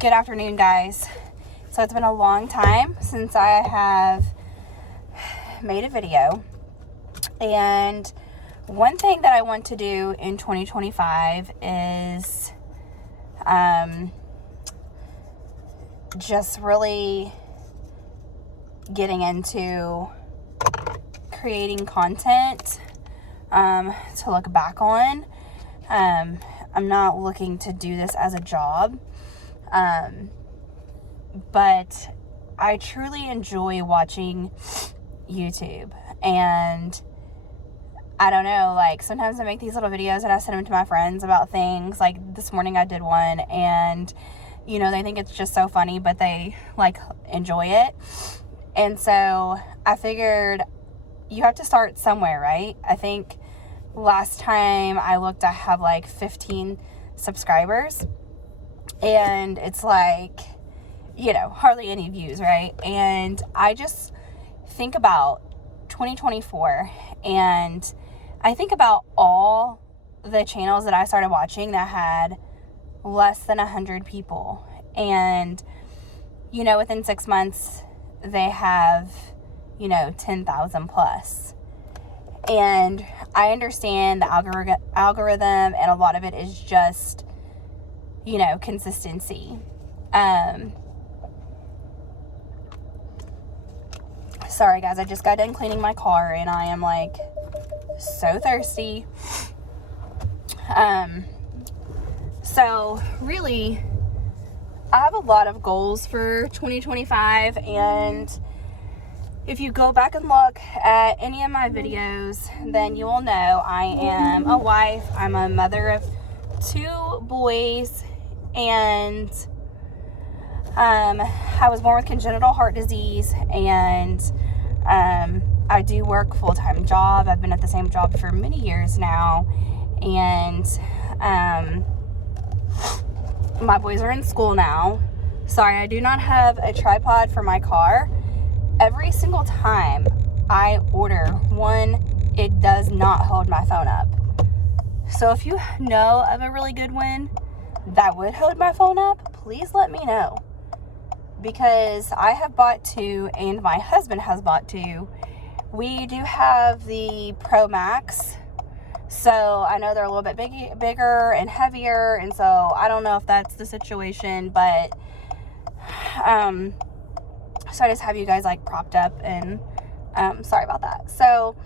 Good afternoon, guys. So it's been a long time since I have made a video, and one thing that I want to do in 2025 is just really getting into creating content to look back on. I'm not looking to do this as a job, but I truly enjoy watching YouTube, and I don't know, like, sometimes I make these little videos and I send them to my friends about things. Like this morning I did one, and they think it's just so funny, but they enjoy it. And so I figured you have to start somewhere, right? I think last time I looked, I have 15 subscribers, and it's hardly any views, right? And I just think about 2024, and I think about all the channels that I started watching that had less than 100 people, and within 6 months they have 10,000 plus. And I understand the algorithm, and a lot of it is just consistency. Sorry guys, I just got done cleaning my car and I am so thirsty. So really, I have a lot of goals for 2025, and if you go back and look at any of my videos, then you will know I am a wife, I'm a mother of 2 boys, and I was born with congenital heart disease, and I do work full-time job. I've been at the same job for many years now, and my boys are in school now. Sorry, I do not have a tripod for my car. Every single time I order one, it does not hold my phone up. So if you know of a really good one that would hold my phone up, please let me know, because I have bought 2 and my husband has bought 2. We do have the Pro Max, so I know they're a little bit bigger and heavier, and so I don't know if that's the situation, but so I just have you guys propped up, and sorry about that. So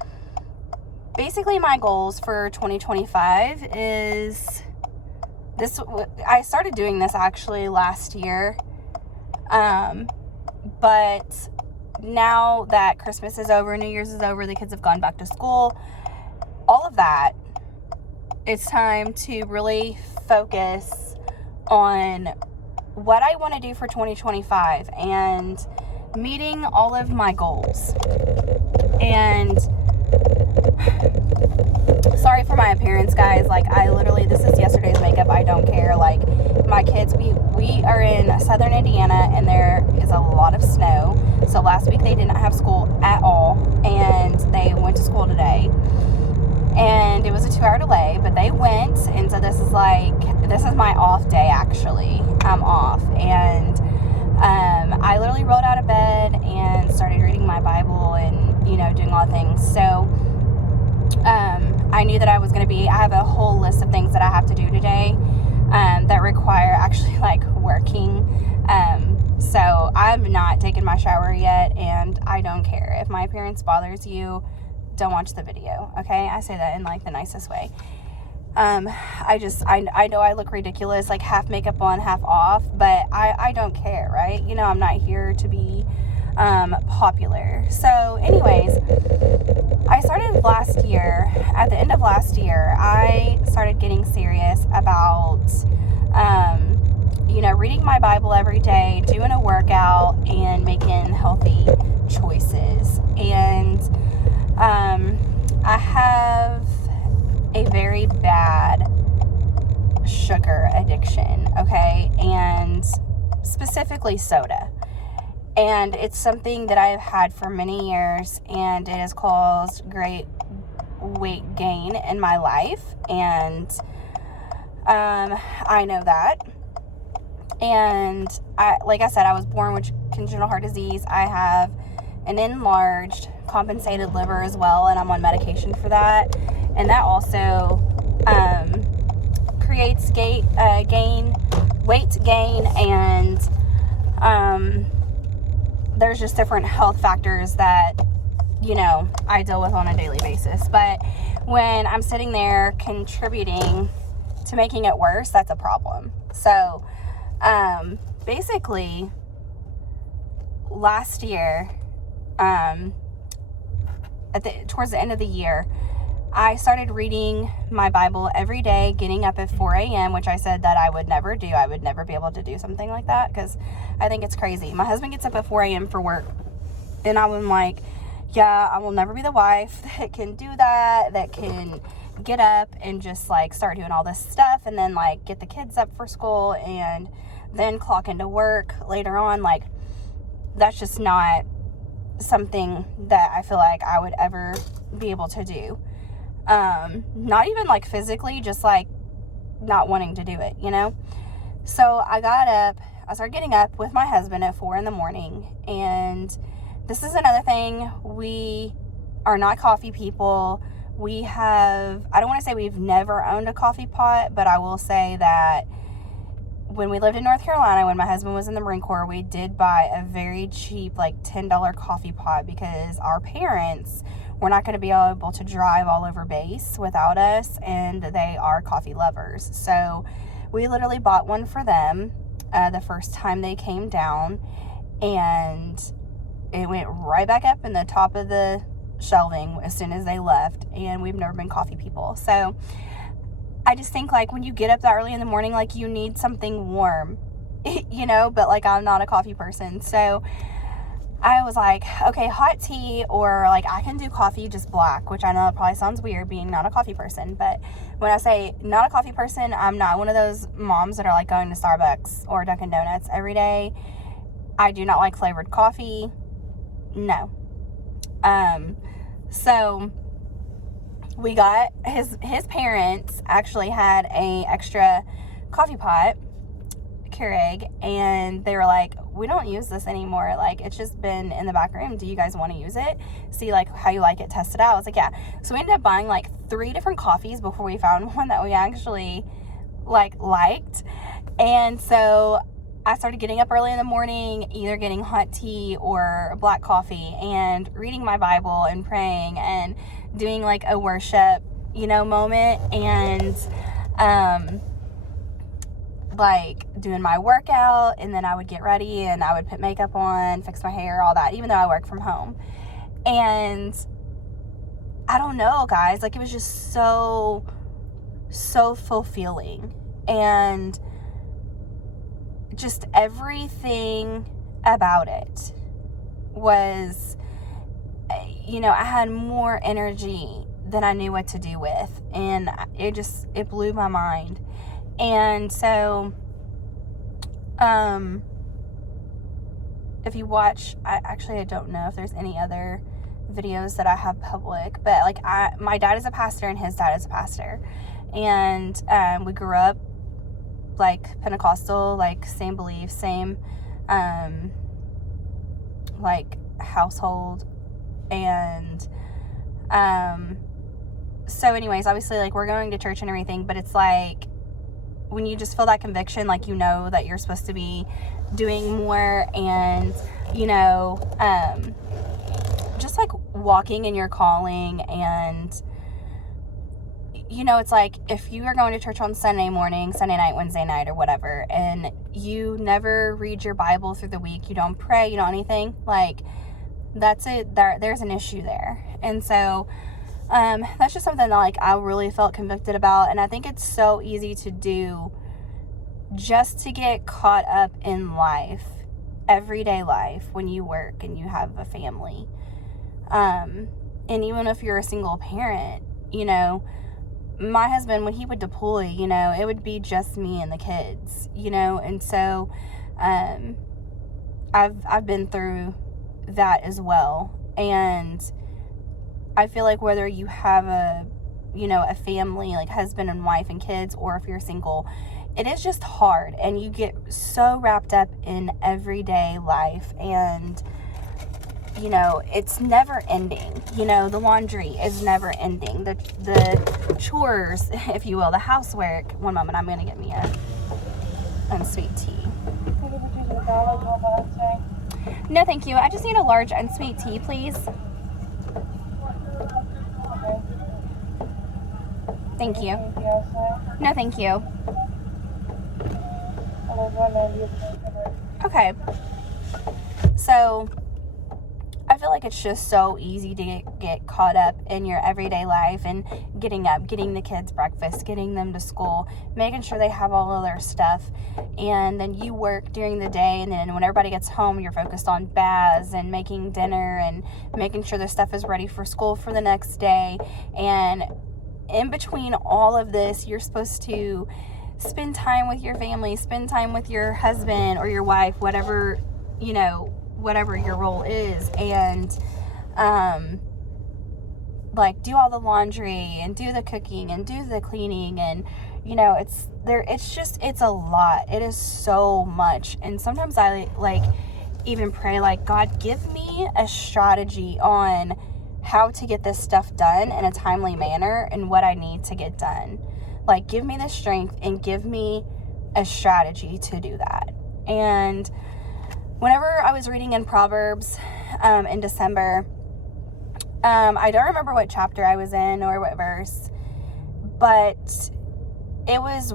basically my goals for 2025 is this. I started doing this actually last year, but now that Christmas is over, New Year's is over, the kids have gone back to school, all of that, it's time to really focus on what I want to do for 2025 and meeting all of my goals. And sorry for my appearance, guys. I literally, this is yesterday's makeup. I don't care. My kids, we are in southern Indiana, and there is a lot of snow. So last week they did not have school at all, and they went to school today. And it was a 2-hour delay, but they went, and so this is my off day, actually. I'm off, and I literally rolled out of bed and started reading my Bible and, doing all the things. So I knew that I have a whole list of things that I have to do today that require actually working. So I'm not taking my shower yet, and I don't care. If my appearance bothers you, don't watch the video, okay? I say that in the nicest way. I know I look ridiculous, half makeup on, half off, but I don't care, right? I'm not here to be popular. So anyways, I started last year. At the end of last year, I started getting serious about reading my Bible every day, doing a workout, and making healthy choices. And I have a very bad sugar addiction, okay? And specifically soda. And it's something that I've had for many years, and it has caused great weight gain in my life, and I know that. And like I said, I was born with congenital heart disease. I have an enlarged compensated liver as well, and I'm on medication for that. And that also creates weight gain, and there's just different health factors that, I deal with on a daily basis. But when I'm sitting there contributing to making it worse, that's a problem. So basically last year, towards the end of the year, I started reading my Bible every day, getting up at 4 a.m., which I said that I would never do. I would never be able to do something like that because I think it's crazy. My husband gets up at 4 a.m. for work, and I'm like, yeah, I will never be the wife that can do that can get up and just like start doing all this stuff and then like get the kids up for school and then clock into work later on. Like, that's just not something that I feel like I would ever be able to do. Not even like physically, just like not wanting to do it, So I started getting up with my husband at 4 a.m. And this is another thing. We are not coffee people. I don't want to say we've never owned a coffee pot, but I will say that when we lived in North Carolina, when my husband was in the Marine Corps, we did buy a very cheap, like $10 coffee pot because our parents were not going to be able to drive all over base without us, and they are coffee lovers. So we literally bought one for them the first time they came down, and it went right back up in the top of the shelving as soon as they left, and we've never been coffee people. So I just think, like, when you get up that early in the morning, like, you need something warm, but like, I'm not a coffee person. So I was like, okay, hot tea, or like I can do coffee just black, which I know it probably sounds weird being not a coffee person, but when I say not a coffee person, I'm not one of those moms that are like going to Starbucks or Dunkin' Donuts every day. I do not like flavored coffee. No. So we got his parents actually had a extra coffee pot, Keurig, and they were like, we don't use this anymore, like, it's just been in the back room, do you guys want to use it, see like how you like it, test it out? I was like, yeah. So we ended up buying like 3 different coffees before we found one that we actually liked. And so I started getting up early in the morning, either getting hot tea or black coffee, and reading my Bible and praying and doing like a worship, moment, and like doing my workout, and then I would get ready and I would put makeup on, fix my hair, all that, even though I work from home. And I don't know, guys, like, it was just so fulfilling, and just everything about it was, I had more energy than I knew what to do with, and it blew my mind. And so, if you watch, I don't know if there's any other videos that I have public, but like, my dad is a pastor and his dad is a pastor, and we grew up like Pentecostal, like same belief, same like household. And so anyways, obviously, like, we're going to church and everything, but it's like, when you just feel that conviction, like, that you're supposed to be doing more, and just like walking in your calling. And it's like, if you are going to church on Sunday morning, Sunday night, Wednesday night, or whatever, and you never read your Bible through the week, you don't pray, you don't anything, like, that's it. There's an issue there. And so that's just something that, like, I really felt convicted about. And I think it's so easy to do, just to get caught up in life, everyday life, when you work and you have a family. And even if you're a single parent, my husband, when he would deploy, it would be just me and the kids, and so I've been through that as well. And I feel like whether you have a family, like husband and wife and kids, or if you're single, it is just hard, and you get so wrapped up in everyday life, and you know, it's never ending. You know, the laundry is never ending. The chores, if you will, the housework. One moment, I'm going to get me a unsweet tea. No, thank you. I just need a large unsweet tea, please. Thank you. No, thank you. Okay. So, I feel like it's just so easy to get caught up in your everyday life and getting up, getting the kids breakfast, getting them to school, making sure they have all of their stuff, and then you work during the day, and then when everybody gets home, you're focused on baths and making dinner and making sure their stuff is ready for school for the next day. And in between all of this, you're supposed to spend time with your family, spend time with your husband or your wife, whatever, you know, whatever your role is, and like do all the laundry and do the cooking and do the cleaning, and you know, it's a lot. It is so much. And sometimes I like even pray like, God, give me a strategy on how to get this stuff done in a timely manner and what I need to get done. Like, give me the strength and give me a strategy to do that. And whenever I was reading in Proverbs in December, I don't remember what chapter I was in or what verse, but it was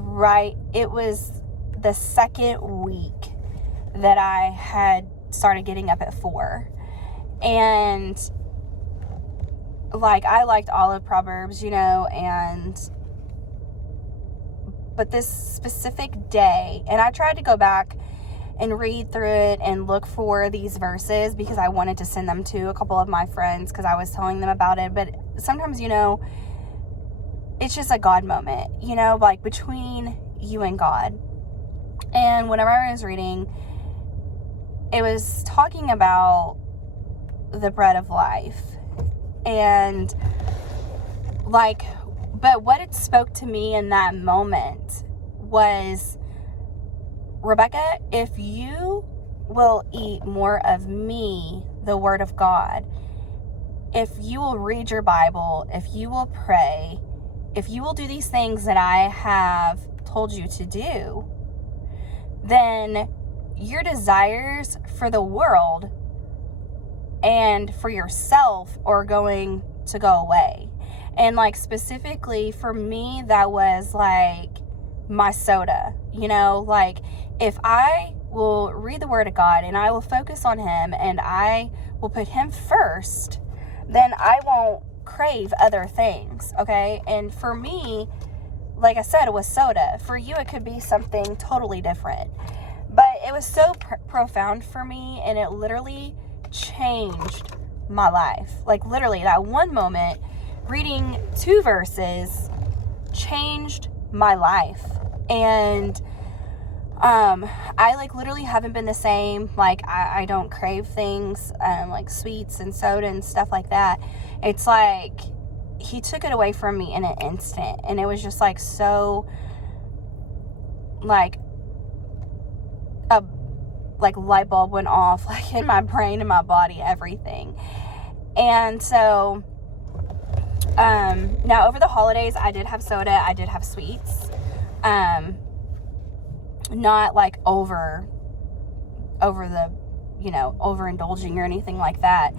the second week that I had started getting up at 4. And like, I liked all of Proverbs, you know, but this specific day, and I tried to go back and read through it and look for these verses because I wanted to send them to a couple of my friends because I was telling them about it. But sometimes, you know, it's just a God moment, you know, like between you and God. And whenever I was reading, it was talking about the bread of life. And like, but what it spoke to me in that moment was, Rebecca, if you will eat more of me, the Word of God, if you will read your Bible, if you will pray, if you will do these things that I have told you to do, then your desires for the world and for yourself are going to go away. And like, specifically for me, that was like my soda, you know, like if I will read the Word of God and I will focus on Him and I will put Him first, then I won't crave other things, okay? And for me, like I said, it was soda. For you, it could be something totally different. But it was so profound for me, and it literally changed my life. Like, literally, that one moment, reading 2 verses changed my life. And I like literally haven't been the same. Like, I don't crave things like sweets and soda and stuff like that. It's like He took it away from me in an instant, and it was just like so, like a light bulb went off, like in my brain and my body, everything. And so now over the holidays, I did have soda, I did have sweets, not like over the, you know, overindulging or anything like that.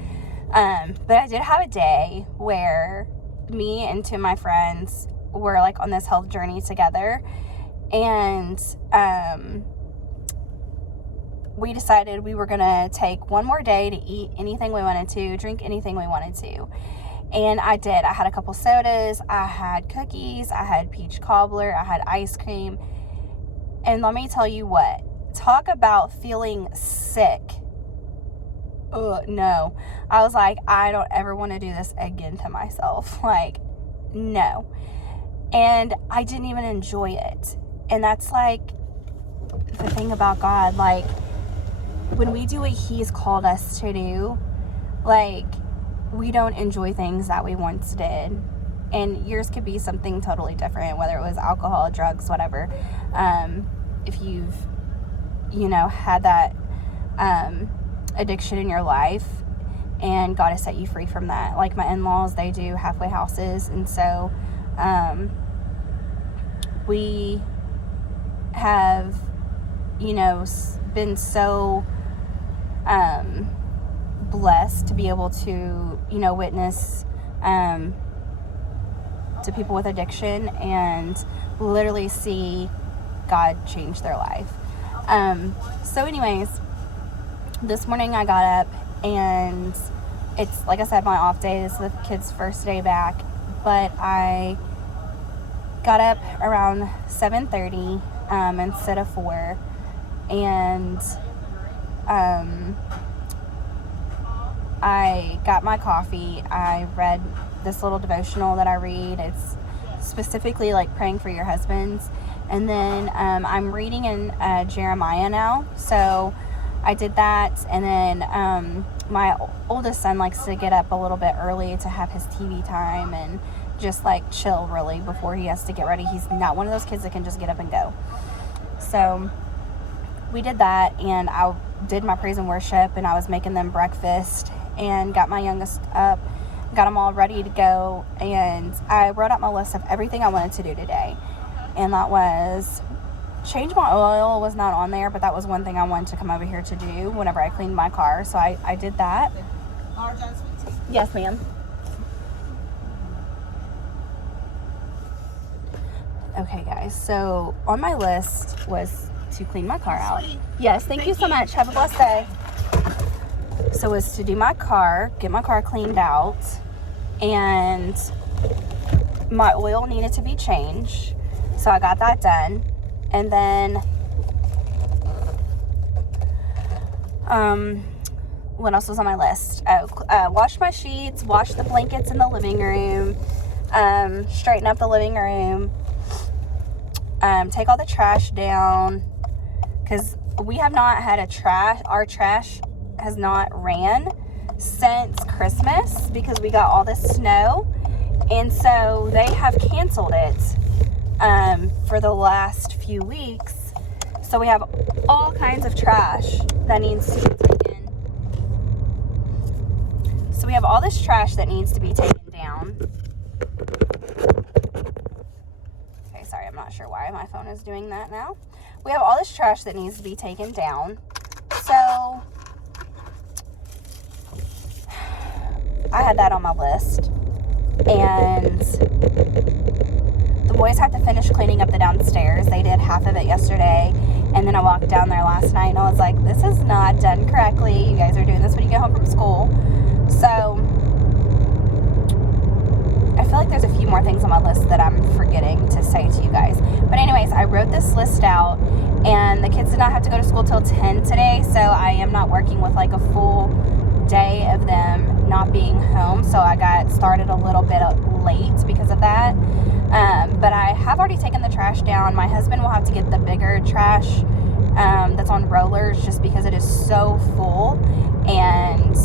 But I did have a day where me and 2 of my friends were like on this health journey together, and we decided we were gonna take one more day to eat anything we wanted to, drink anything we wanted to. And I did. I had a couple sodas, I had cookies, I had peach cobbler, I had ice cream. And let me tell you what, talk about feeling sick. No. I was like, I don't ever want to do this again to myself. Like, no. And I didn't even enjoy it. And that's like the thing about God. Like, when we do what He's called us to do, like, we don't enjoy things that we once did. and yours could be something totally different, whether it was alcohol, drugs, whatever. If you've, had that addiction in your life, and God has set you free from that. Like my in-laws, they do halfway houses, and so we have, been so blessed to be able to, witness to people with addiction and literally see God change their life. So anyways, this morning I got up, and it's, like I said, my off day. This is the kids' first day back, but I got up around 7:30 instead of 4, and I got my coffee. I read this little devotional that I read. It's specifically like praying for your husbands, and then I'm reading in Jeremiah now, so I did that. And then my oldest son likes to get up a little bit early to have his TV time and just like chill really before he has to get ready. He's not one of those kids that can just get up and go. So we did that, and I did my praise and worship, and I was making them breakfast and got my youngest up, got them all ready to go, and I wrote out my list of everything I wanted to do today. And that was change my oil. Was not on there, but that was one thing I wanted to come over here to do whenever I cleaned my car, so I did that. Yes, ma'am. Okay, guys, so on my list was to clean my car out. Yes, thank you so much. Have a blessed day. So it was to do my car, get my car cleaned out, and my oil needed to be changed. So I got that done. And then, what else was on my list? Wash my sheets, wash the blankets in the living room, straighten up the living room, take all the trash down, because we have not had our trash has not ran since Christmas because we got all this snow, and so they have canceled it for the last few weeks. So we have all kinds of trash that needs to be taken. So we have all this trash that needs to be taken down. Okay, sorry, I'm not sure why my phone is doing that now. We have all this trash that needs to be taken down. So I had that on my list, and the boys have to finish cleaning up the downstairs. They did half of it yesterday, and then I walked down there last night, and I was like, this is not done correctly. You guys are doing this when you get home from school. So I feel like there's a few more things on my list that I'm forgetting to say to you guys. But anyways, I wrote this list out, and the kids did not have to go to school till 10 today, so I am not working with like a full day of them not being home. So I got started a little bit late because of that. But I have already taken the trash down. My husband will have to get the bigger trash that's on rollers just because it is so full, and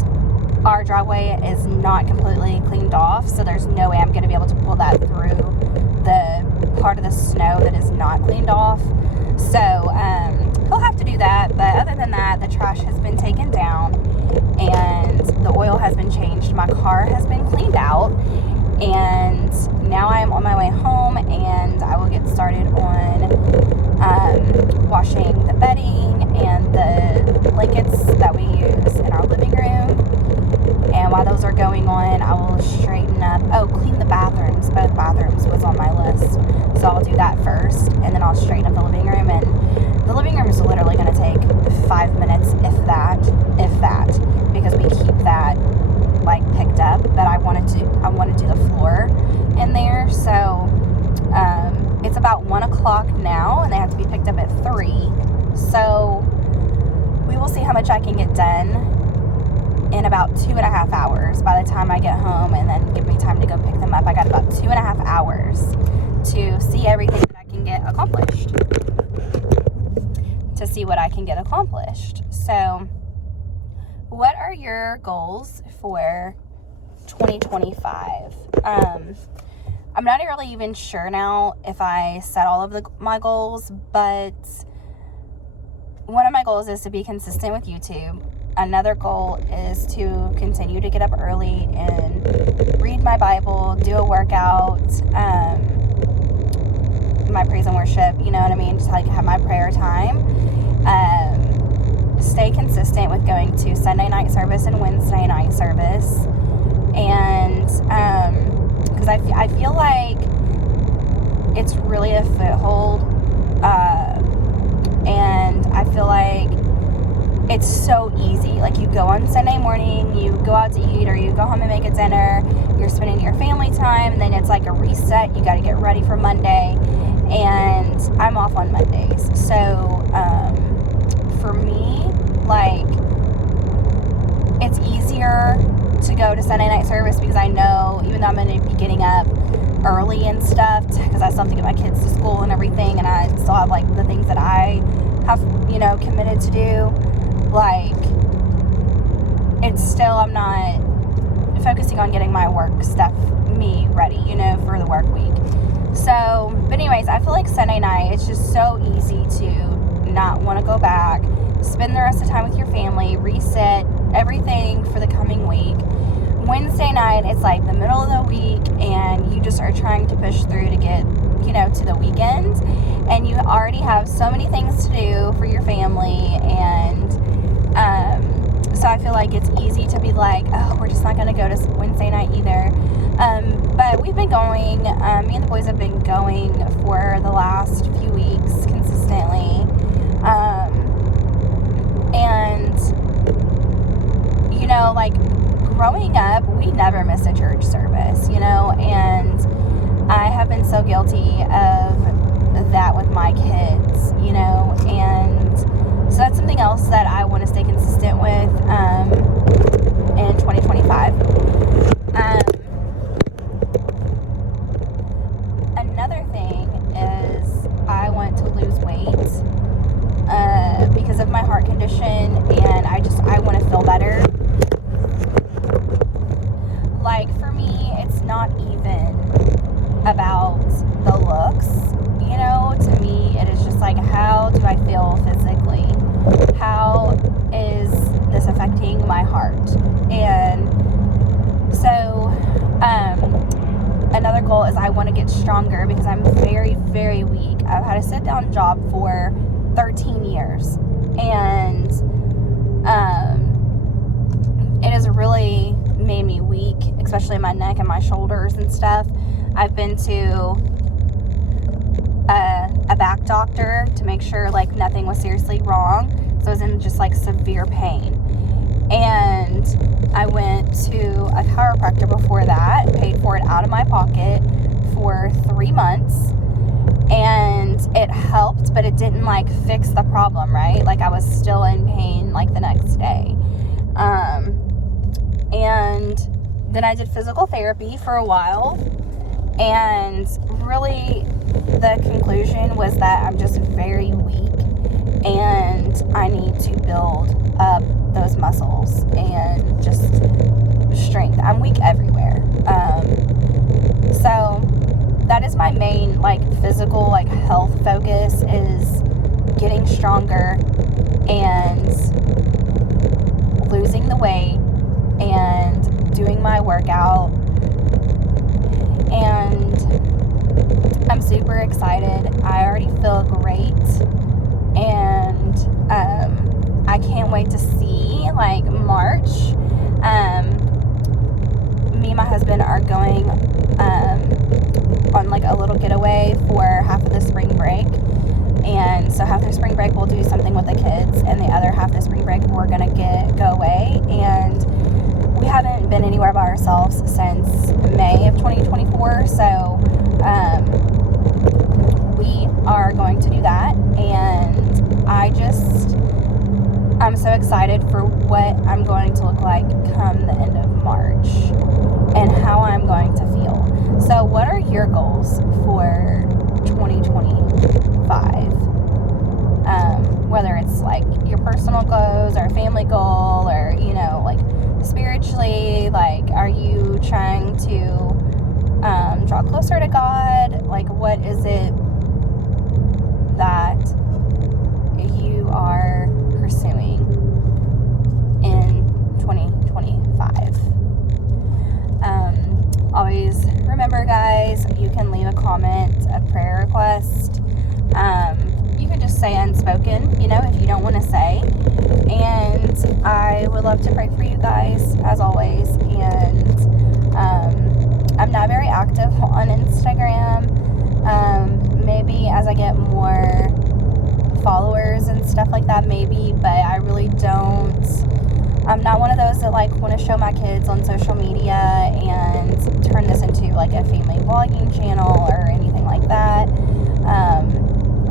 our driveway is not completely cleaned off, so there's no way I'm going to be able to pull that through the part of the snow that is not cleaned off. So he'll have to do that, but other than that, the trash has been taken down and the oil has been changed. My car has been cleaned out, and now I am on my way home, and I will get started on washing the bedding and the blankets that we use in our living room. And while those are going on, I will straighten up. Clean the bathrooms. Both bathrooms was on my list. So I'll do that first, and then I'll straighten up the living room. And the living room is literally going to take 5 minutes, if that, because we keep that like picked up. But I want to do the floor in there. So it's about 1 o'clock now, and they have to be picked up at 3. So we will see how much I can get done in about 2.5 hours by the time I get home, and then give me time to go pick them up. I got about 2.5 hours to see everything that I can get accomplished. So, what are your goals for 2025? I'm not really even sure now if I set all of my goals, but one of my goals is to be consistent with YouTube. Another goal is to continue to get up early and read my Bible, do a workout, my praise and worship, you know what I mean? Just like have my prayer time. Stay consistent with going to Sunday night service and Wednesday night service. And because I feel like it's really a foothold, and I feel like it's so easy. Like, you go on Sunday morning, you go out to eat, or you go home and make a dinner, you're spending your family time, and then it's like a reset. You got to get ready for Monday, and I'm off on Mondays. So for me, like, it's easier to go to Sunday night service because I know, even though I'm going to be getting up early and stuff, because I still have to get my kids to school and everything, and I still have like the things that I have, you know, committed to do, like, it's still, I'm not focusing on getting my work stuff, me ready, you know, for the work week. So, but anyways, I feel like Sunday night, it's just so easy to not want to go back, spend the rest of the time with your family, reset everything for the coming week. Wednesday night, it's like the middle of the week, and you just are trying to push through to get, you know, to the weekend, and you already have so many things to do for your family, and so I feel like it's easy to be like, oh, we're just not going to go to Wednesday night either. But we've been going, me and the boys have been going for the last few weeks consistently, and, you know, like, growing up, we never missed a church service, you know, and I have been so guilty of that with my kids, you know, and so that's something else that I want to stay consistent with in 2025. Another thing is I want to lose weight because of my heart condition, and I want to feel better. Like, for me, it's not even about the looks, you know. To me, it is just like, how do I feel physically? How is this affecting my heart? And so, another goal is I want to get stronger because I'm very, very weak. I've had a sit-down job for 13 years, and it has really made me weak, especially in my neck and my shoulders and stuff. I've been to a back doctor to make sure, like, nothing was seriously wrong, so I was in just, like, severe pain. And I went to a chiropractor before that, paid for it out of my pocket for 3 months, and it helped, but it didn't, like, fix the problem, right? Like, I was still in pain, like, the next day. And then I did physical therapy for a while, and really the conclusion was that I'm just very weak, and I need to build up those muscles and just strength. I'm weak everywhere. So that is my main, like, physical, like, health focus, is getting stronger and losing the weight and doing my workout. And I'm super excited. I already feel great, and I can't wait to see, like, March. Me and my husband are going on, like, a little getaway for half of the spring break, and so half the spring break we'll do something with the kids, and the other half of the spring break we're gonna go away. And we haven't been anywhere by ourselves since May of 2024, so we are going to do that, and I'm so excited for what I'm going to look like come the end of March and how I'm going to feel. So what are your goals for 2025? Whether it's like your personal goals or family goal, or, you know, like spiritually, like, are you trying to draw closer to God? Like, what is it that you are pursuing in 2025? Always remember, guys, you can leave a comment, a prayer request. You can just say unspoken, you know, if you don't want to say. And I would love to pray for you guys, as always. And I'm not very active on Instagram. Maybe as I get more followers and stuff like that, maybe, but I really don't. I'm not one of those that like want to show my kids on social media and turn this into like a family vlogging channel or anything like that.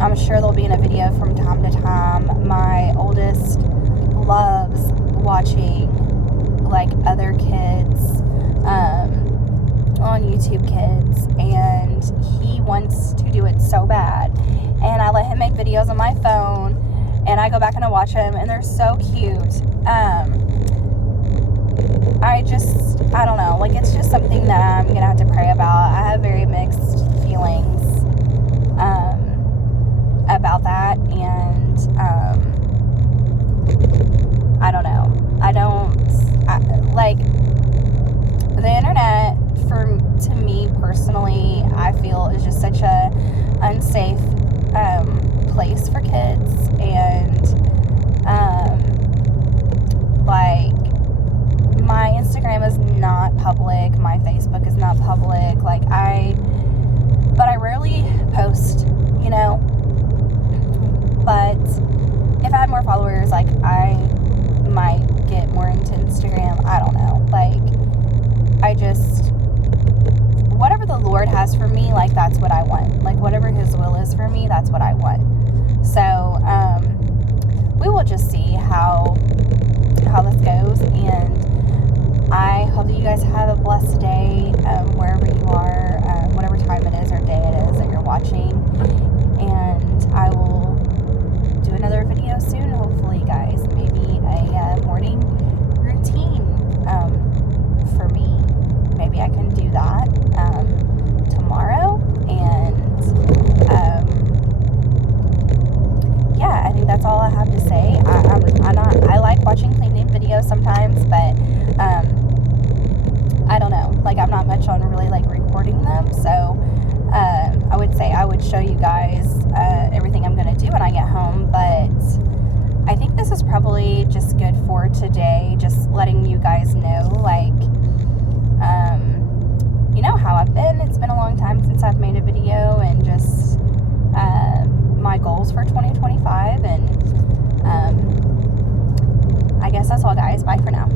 I'm sure they'll be in a video from time to time. My oldest loves watching like other kids on YouTube Kids, and he wants to do it so bad. And I let him make videos on my phone, and I go back and I watch them, and they're so cute. I don't know, like, it's just something that I'm gonna have to pray about. I have very mixed feelings about that, and I don't know. Like, the internet, to me personally, I feel is just such a unsafe place for kids, and like, my Instagram is not public, my Facebook is not public, but I rarely post, you know. But if I had more followers, like, I might get more into Instagram. I don't know. Like, whatever the Lord has for me, like, that's what I want. Like, whatever His will is for me, that's what I want. So, we will just see how this goes, and I hope that you guys have a blessed day, wherever you are, whatever time it is or day it is that you're watching, and I will do another video soon, hopefully, guys. Maybe a morning routine for me. Maybe I can do that tomorrow, and yeah, I think that's all I have to say. I like watching cleaning videos sometimes, but I don't know, like, I'm not much on really like recording them, so I would say I would show you guys everything I'm gonna do when I get home, but I think this is probably just good for today, just letting you guys know, like, you know how I've been. It's been a long time since I've made a video, and just my goals for 2025, and I guess that's all, guys. Bye for now.